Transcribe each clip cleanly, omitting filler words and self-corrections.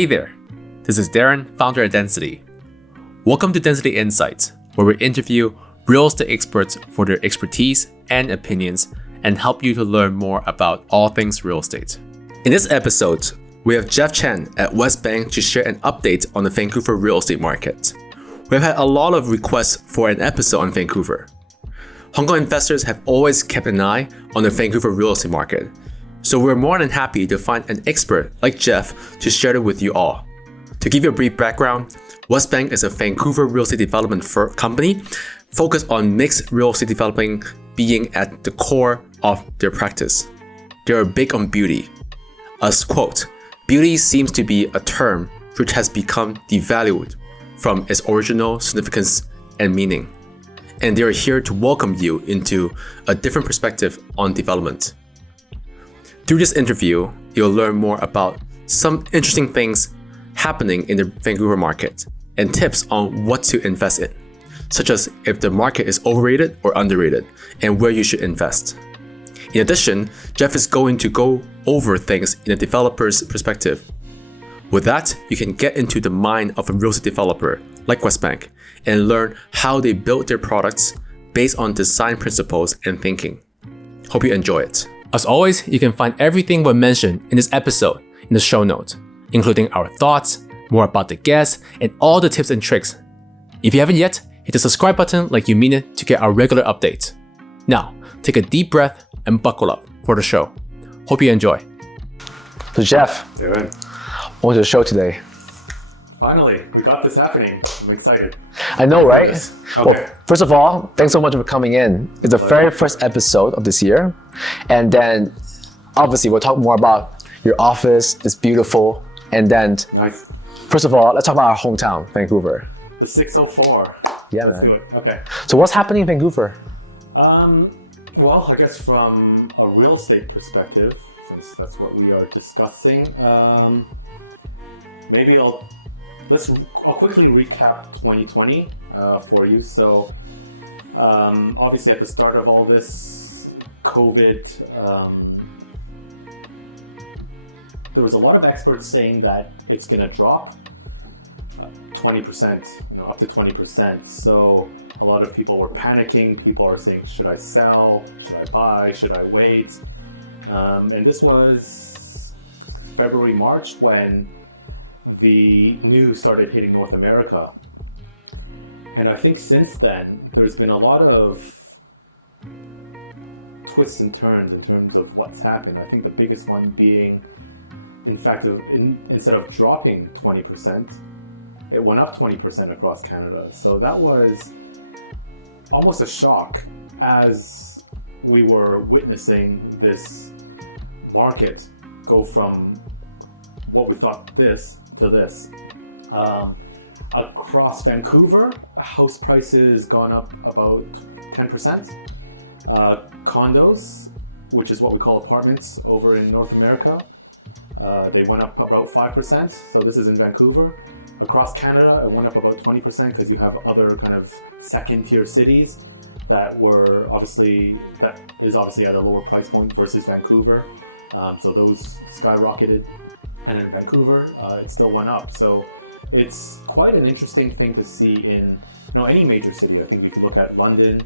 Hey there, this is Darren, founder at Denzity. Welcome to Denzity Insights, where we interview real estate experts for their expertise and opinions and help you to learn more about all things real estate. In this episode, we have Jeff Chen at WestBank to share an update on the Vancouver real estate market. We've had a lot of requests for an episode on Vancouver. Hong Kong investors have always kept an eye on the Vancouver real estate market, so we're more than happy to find an expert like Jeff to share it with you all. To give you a brief background, WestBank is a Vancouver real estate development company focused on mixed real estate developing being at the core of their practice. They are big on beauty. As quote, beauty seems to be a term which has become devalued from its original significance and meaning. And they are here to welcome you into a different perspective on development. Through this interview, you'll learn more about some interesting things happening in the Vancouver market and tips on what to invest in, such as if the market is overrated or underrated and where you should invest. In addition, Jeff is going to go over things in a developer's perspective. With that, you can get into the mind of a real estate developer like WestBank and learn how they build their products based on design principles and thinking. Hope you enjoy it. As always, you can find everything we mentioned in this episode in the show notes, including our thoughts, more about the guests, and all the tips and tricks. If you haven't yet, hit the subscribe button like you mean it to get our regular updates. Now, take a deep breath and buckle up for the show. Hope you enjoy. So Jeff, Darren, welcome to the show today. finally, we got this happening. I'm excited. I know, right? Yes. Well, Okay. first of all, thanks so much for coming in. It's the very first episode of this year. And then, obviously, we'll talk more about your office. It's beautiful. And then, Nice. first of all, let's talk about our hometown, Vancouver. The 604. Yeah, Let's do man. it. Okay. So what's happening in Vancouver? Well, I guess from a real estate perspective, since that's what we are discussing, maybe I'll quickly recap 2020 for you. So, obviously, at the start of all this COVID, there was a lot of experts saying that it's going to drop 20%, up to 20%. So a lot of people were panicking. People are saying, should I sell? Should I buy? Should I wait? And this was February, March, when the news started hitting North America. And I think since then, there's been a lot of twists and turns in terms of what's happened. I think the biggest one being, in fact, instead of dropping 20%, it went up 20% across Canada. So that was almost a shock as we were witnessing this market go from what we thought this to this. Across Vancouver, house prices gone up about 10%. Condos, which is what we call apartments over in North America, they went up about 5%. So this is in Vancouver. Across Canada, it went up about 20% because you have other kind of second-tier cities that is obviously at a lower price point versus Vancouver. So those skyrocketed, and in Vancouver, it still went up. So it's quite an interesting thing to see in any major city. I think if you look at London,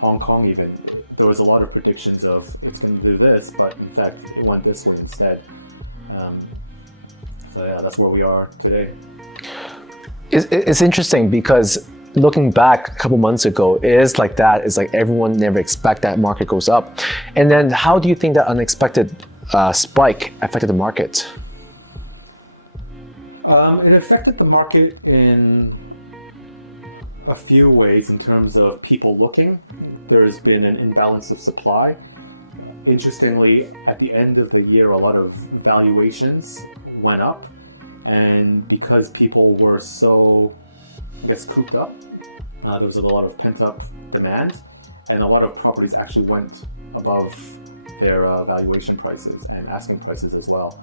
Hong Kong even, there was a lot of predictions of it's going to do this, but in fact, it went this way instead. So yeah, that's where we are today. It's interesting because looking back a couple months ago, it is like that. It's like everyone never expect that market goes up. And then how do you think that unexpected spike affected the market? It affected the market in a few ways in terms of people looking. There has been an imbalance of supply. Interestingly, at the end of the year, a lot of valuations went up. And because people were so, cooped up, there was a lot of pent-up demand. And a lot of properties actually went above their valuation prices and asking prices as well.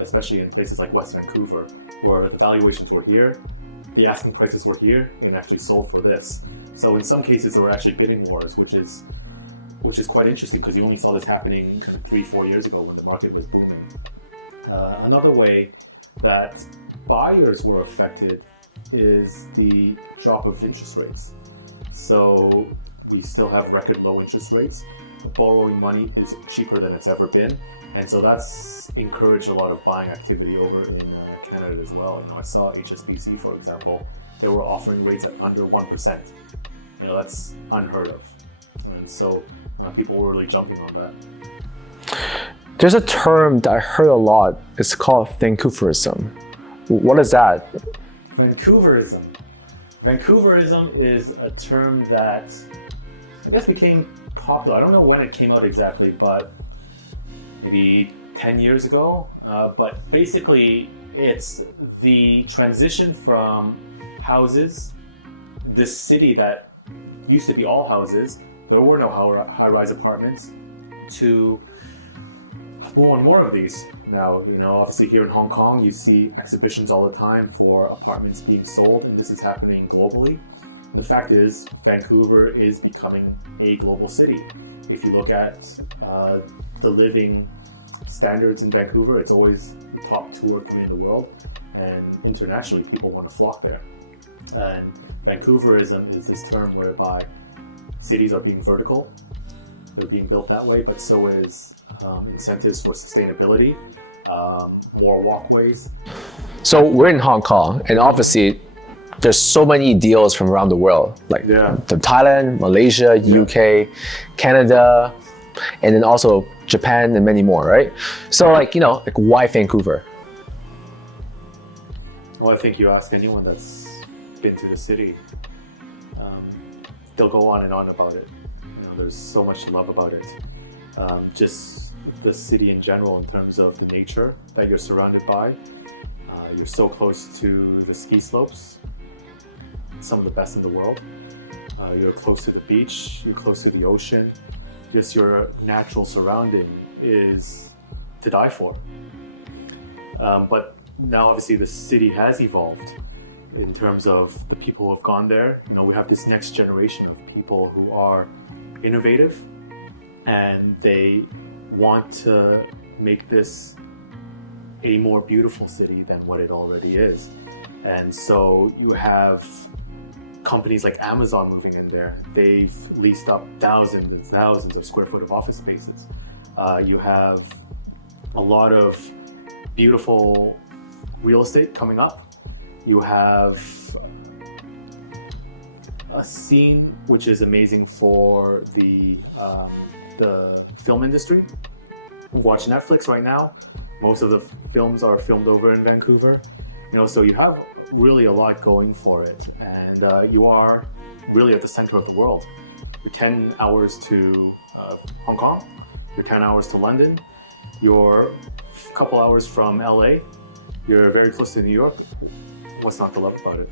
Especially in places like West Vancouver, where the valuations were here, the asking prices were here, and actually sold for this. So in some cases, there were actually bidding wars, which is quite interesting because you only saw this happening 3-4 years ago when the market was booming. Another way that buyers were affected is the drop of interest rates. So we still have record low interest rates. Borrowing money is cheaper than it's ever been. And so that's encouraged a lot of buying activity over in Canada as well. I saw HSBC, for example, they were offering rates at under 1%. That's unheard of. And so people were really jumping on that. There's a term that I heard a lot. It's called Vancouverism. What is that? Vancouverism. Vancouverism is a term that I guess became popular. I don't know when it came out exactly, but maybe 10 years ago. But basically, it's the transition from houses, this city that used to be all houses, there were no high-rise apartments, to more and more of these. Now, obviously here in Hong Kong, you see exhibitions all the time for apartments being sold, and this is happening globally. The fact is, Vancouver is becoming a global city. If you look at the living standards in Vancouver, it's always top 2 or 3 in the world, and internationally, people want to flock there. And Vancouverism is this term whereby cities are being vertical, they're being built that way, but so is incentives for sustainability, more walkways. So we're in Hong Kong, and obviously there's so many deals from around the world, like the Thailand, Malaysia, UK, Canada, and then also Japan and many more, right? So like why Vancouver? Well, I think you ask anyone that's been to the city, they'll go on and on about it. There's so much to love about it. Just the city in general, in terms of the nature that you're surrounded by. You're so close to the ski slopes, some of the best in the world. You're close to the beach, you're close to the ocean. Just your natural surrounding is to die for. But now obviously the city has evolved in terms of the people who have gone there. We have this next generation of people who are innovative, and they want to make this a more beautiful city than what it already is. And so you have companies like Amazon moving in there. They've leased up thousands and thousands of square foot of office spaces. You have a lot of beautiful real estate coming up. You have a scene which is amazing for the film industry. Watch Netflix right now. Most of the films are filmed over in Vancouver. So you have really a lot going for it, and you are really at the center of the world. You're 10 hours to Hong Kong. You're 10 hours to London. You're a couple hours from LA. You're very close to New York. What's not to love about it?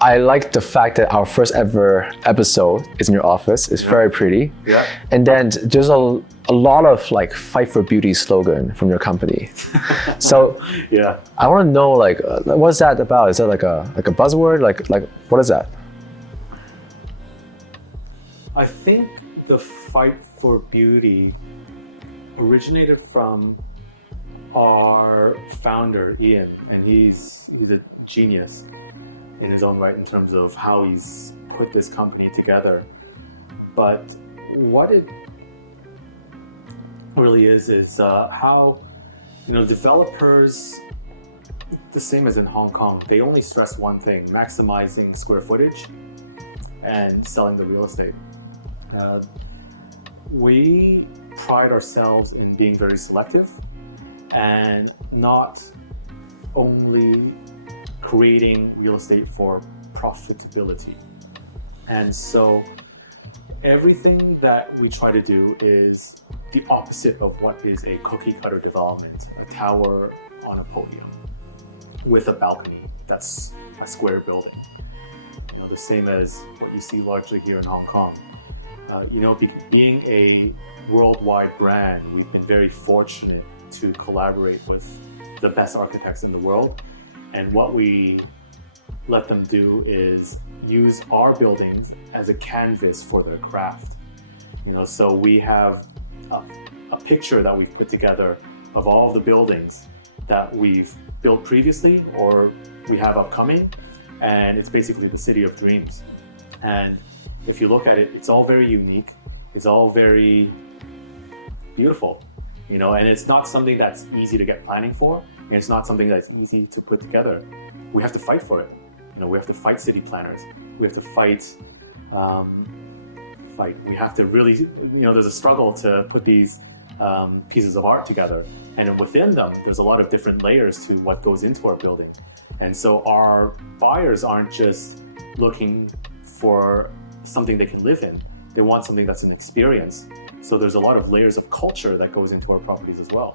I like the fact that our first ever episode is in your office. It's very pretty. Yeah. And then there's a lot of fight for beauty slogan from your company. So yeah, I want to know what's that about? Is that like a buzzword? Like what is that? I think the fight for beauty originated from our founder, Ian, and he's a genius in his own right in terms of how he's put this company together. But what it really is how developers, the same as in Hong Kong, they only stress one thing: maximizing square footage and selling the real estate. We pride ourselves in being very selective and not only creating real estate for profitability. And so everything that we try to do is the opposite of what is a cookie cutter development, a tower on a podium with a balcony. That's a square building. The same as what you see largely here in Hong Kong. Being a worldwide brand, we've been very fortunate to collaborate with the best architects in the world. And what we let them do is use our buildings as a canvas for their craft. So we have a picture that we've put together of all of the buildings, that we've built previously or we have upcoming, and it's basically the city of dreams. And if you look at it, it's all very unique, it's all very beautiful, you know, and it's not something that's easy to get planning for, and it's not something that's easy to put together. We have to fight for it. You know, we have to fight city planners. We have to fight. We have to really, you know, there's a struggle to put these pieces of art together, and within them, there's a lot of different layers to what goes into our building. And so our buyers aren't just looking for something they can live in. They want something that's an experience. So there's a lot of layers of culture that goes into our properties as well.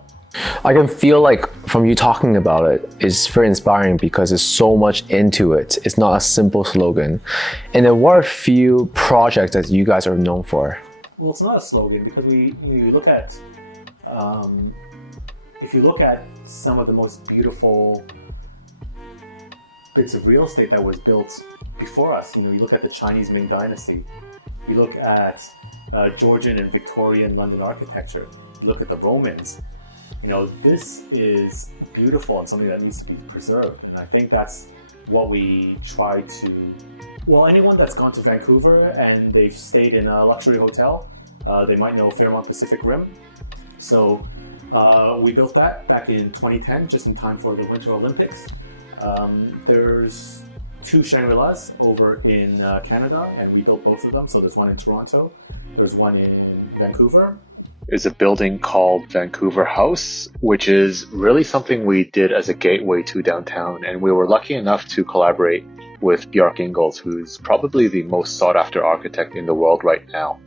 I can feel like from you talking about it, it's very inspiring because there's so much into it. It's not a simple slogan. And then what are a few projects that you guys are known for? Well, it's not a slogan because you look at, if you look at some of the most beautiful bits of real estate that was built before us, you know, you look at the Chinese Ming Dynasty, you look at Georgian and Victorian London architecture, you look at the Romans, you know, this is beautiful and something that needs to be preserved. And I think that's what we try to, well, anyone that's gone to Vancouver and they've stayed in a luxury hotel, they might know Fairmont Pacific Rim. So we built that back in 2010, just in time for the Winter Olympics. There's 2 Shangri-Las over in Canada, and we built both of them. So there's one in Toronto, there's one in Vancouver. Is a building called Vancouver House, which is really something we did as a gateway to downtown. And we were lucky enough to collaborate with Bjarke Ingels, who's probably the most sought after architect in the world right now.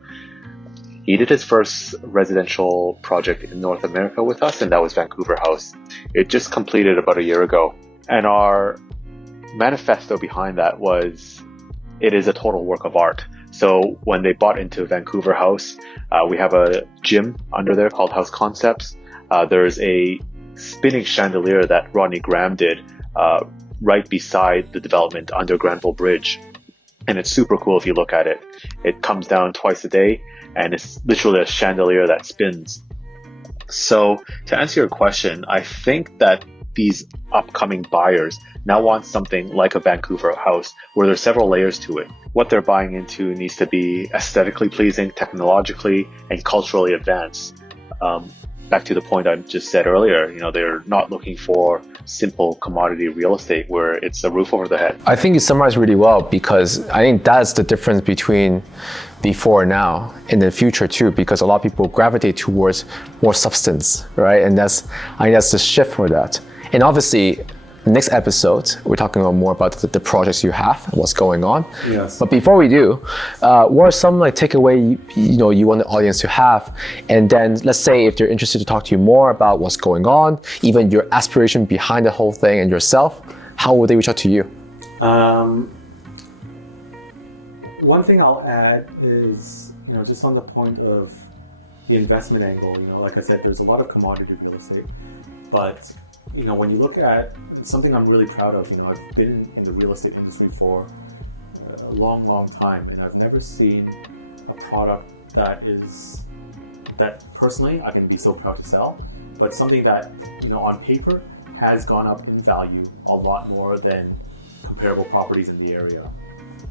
He did his first residential project in North America with us, and that was Vancouver House. It just completed about a year ago. And our manifesto behind that was, it is a total work of art. So when they bought into Vancouver House, we have a gym under there called House Concepts. There's a spinning chandelier that Rodney Graham did right beside the development under Granville Bridge. And it's super cool if you look at it. It comes down twice a day, and it's literally a chandelier that spins. So to answer your question, I think that these upcoming buyers now want something like a Vancouver House where there's several layers to it. What they're buying into needs to be aesthetically pleasing, technologically, and culturally advanced. Back to the point I just said earlier, you know, they're not looking for simple commodity real estate where it's a roof over the head. I think you summarized really well, because I think that's the difference between before and now, in the future too, because a lot of people gravitate towards more substance, right? And I think that's the shift for that. And obviously, next episode, we're talking about more about the projects you have, what's going on. Yes. But before we do, what are some takeaway you want the audience to have? And then let's say if they're interested to talk to you more about what's going on, even your aspiration behind the whole thing and yourself, how would they reach out to you? One thing I'll add is, you know, just on the point of the investment angle, you know, like I said, there's a lot of commodity real estate, but you know, when you look at something I'm really proud of, you know, I've been in the real estate industry for a long time, and I've never seen a product that personally I can be so proud to sell, but something that, you know, on paper has gone up in value a lot more than comparable properties in the area.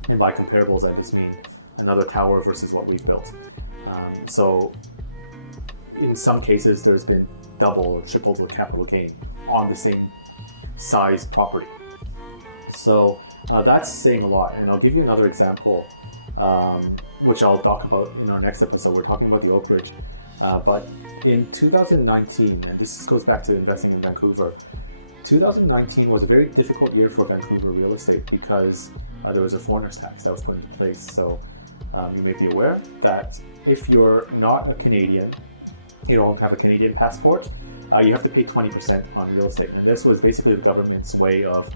And by comparables, I just mean another tower versus what we've built. So in some cases, there's been double or triple the capital gain on the same size property. So that's saying a lot. And I'll give you another example, which I'll talk about in our next episode. We're talking about the Oak Ridge. But in 2019, and this goes back to investing in Vancouver, 2019 was a very difficult year for Vancouver real estate because there was a foreigner's tax that was put into place. So you may be aware that if you're not a Canadian, you don't have a Canadian passport, you have to pay 20% on real estate. And this was basically the government's way of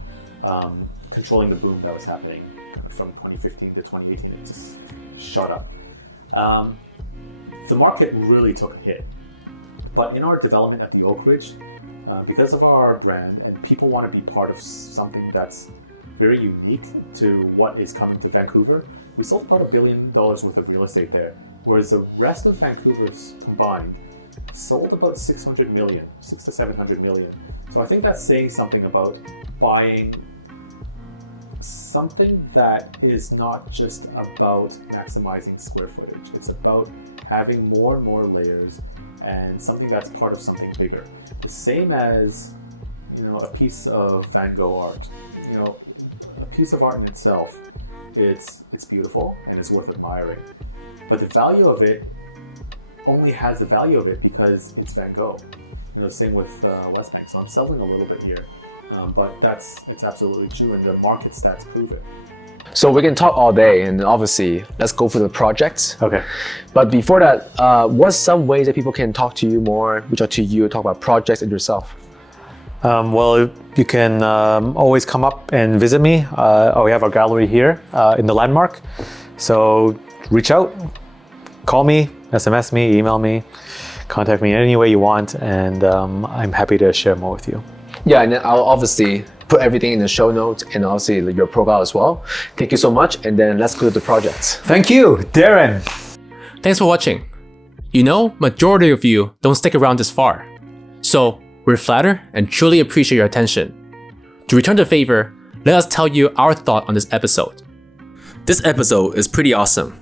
controlling the boom that was happening from 2015 to 2018. It just shot up. The market really took a hit. But in our development at the Oak Ridge, because of our brand and people want to be part of something that's very unique to what is coming to Vancouver, we sold about $1 billion worth of real estate there. Whereas the rest of Vancouver's combined, sold about 600 million, 6 to 700 million. So I think that's saying something about buying something that is not just about maximizing square footage. It's about having more and more layers and something that's part of something bigger. The same as, a piece of Van Gogh art. A piece of art in itself, it's beautiful and it's worth admiring. But the value of it only has the value of it because it's Van Gogh. Same with WestBank. So I'm selling a little bit here, but it's absolutely true, and the market stats prove it. So we can talk all day, and obviously, let's go for the projects. Okay. But before that, what's some ways that people can talk to you more, reach out to you, talk about projects and yourself? Well, you can always come up and visit me. We have our gallery here in the Landmark. So reach out, call me, SMS me, email me, contact me any way you want, and I'm happy to share more with you. Yeah, and then I'll obviously put everything in the show notes and obviously your profile as well. Thank you so much, and then let's go to the projects. Thank you, Darren. Thanks for watching. Majority of you don't stick around this far. So we're flattered and truly appreciate your attention. To return the favor, let us tell you our thought on this episode. This episode is pretty awesome.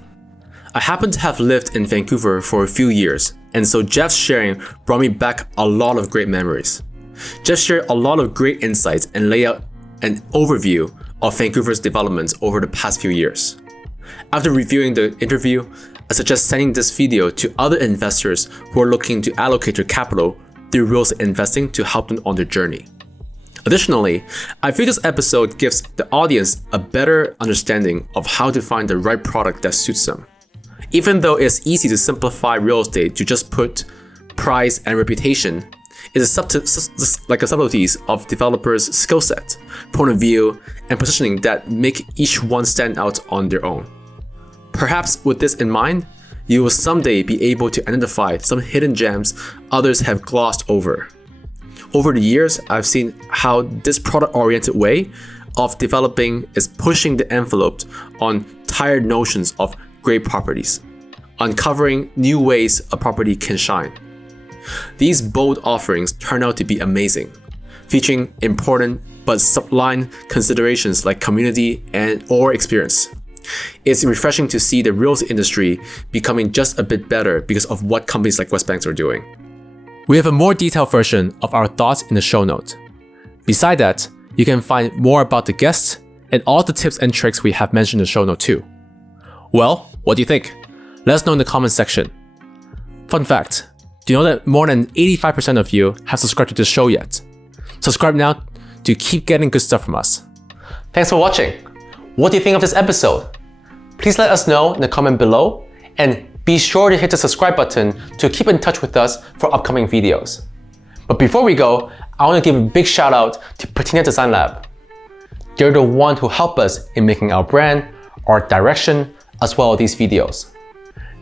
I happen to have lived in Vancouver for a few years, and so Jeff's sharing brought me back a lot of great memories. Jeff shared a lot of great insights and laid out an overview of Vancouver's developments over the past few years. After reviewing the interview, I suggest sending this video to other investors who are looking to allocate their capital through real estate investing to help them on their journey. Additionally, I feel this episode gives the audience a better understanding of how to find the right product that suits them. Even though it's easy to simplify real estate to just put price and reputation, it's subtleties of developers' skill set, point of view, and positioning that make each one stand out on their own. Perhaps with this in mind, you will someday be able to identify some hidden gems others have glossed over. Over the years, I've seen how this product-oriented way of developing is pushing the envelope on tired notions of great properties, uncovering new ways a property can shine. These bold offerings turn out to be amazing, featuring important but sublime considerations like community or experience. It's refreshing to see the real estate industry becoming just a bit better because of what companies like WestBank are doing. We have a more detailed version of our thoughts in the show notes. Beside that, you can find more about the guests and all the tips and tricks we have mentioned in the show note too. Well, what do you think? Let us know in the comment section. Fun fact, do you know that more than 85% of you have subscribed to this show yet? Subscribe now to keep getting good stuff from us. Thanks for watching. What do you think of this episode? Please let us know in the comment below, and be sure to hit the subscribe button to keep in touch with us for upcoming videos. But before we go, I want to give a big shout out to Patina Design Lab. They're the one who help us in making our brand, our direction, as well as these videos.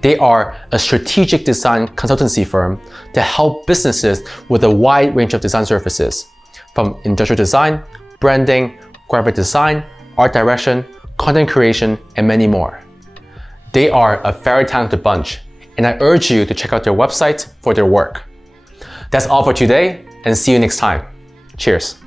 They are a strategic design consultancy firm that help businesses with a wide range of design services, from industrial design, branding, graphic design, art direction, content creation, and many more. They are a very talented bunch, and I urge you to check out their website for their work. That's all for today, and see you next time. Cheers.